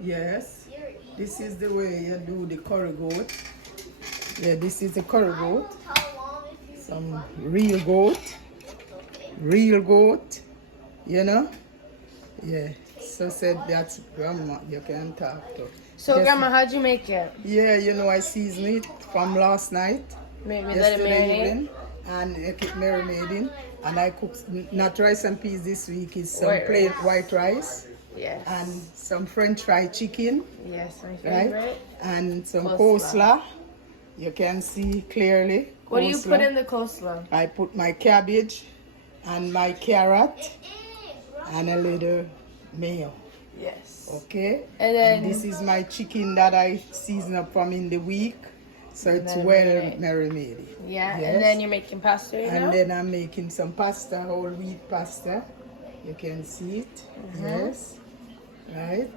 Yes. This is the way you do the curry goat. Yeah, this is the curry goat. Some real goat. Real goat. You know? Yeah. So said that's grandma you can talk to. So Just- Grandma, how'd you make it? Yeah, you know I seasoned it from last night. Maybe let it Yesterday marinate? evening. And I keep marinating. And I cooked not rice and peas this week. It's some White plain rice. white rice. Yes. And some French fried chicken. Yes, my Right? favorite. And some Coleslaw. coleslaw. You can see clearly. What do you coleslaw. put in the coleslaw? I put my cabbage and my carrot and a little mayo. Yes. Okay? And then This is my chicken that I season up from in the week. So it's Then well marinate. marinated. yeah, Yes. and then you're making pasta right now? And then I'm making some pasta, whole wheat pasta. You can see it. Yes. Right.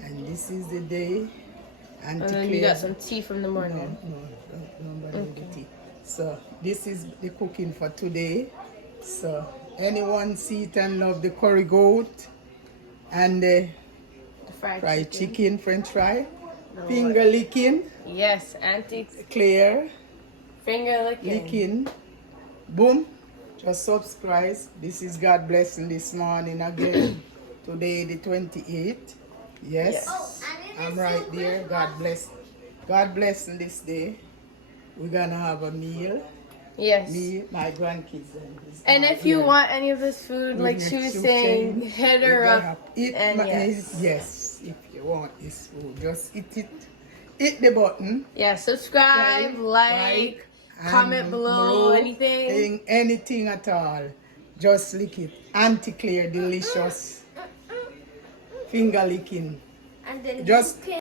And this is the day. And then you got some tea from the morning. Nobody with the tea. So this is the cooking for today. So anyone see it and love the curry goat and the The fried fried chicken. chicken, French fry, finger licking, Yes, Aunty Clair, finger licking. licking, boom. Just subscribe. This is God blessing this morning again. Today the 28th. Yes. I'm right there. God bless. God blessing this day. We're gonna have a meal. Yes. Me, my grandkids, And if you want any of this food, like she was saying, hit her up. And yes. Yes, if you want this food, just hit it. Hit the button. Yeah, subscribe, like, comment and below, anything. Anything at all. Just lick it. Aunty Clair, delicious. Finger licking. And then Just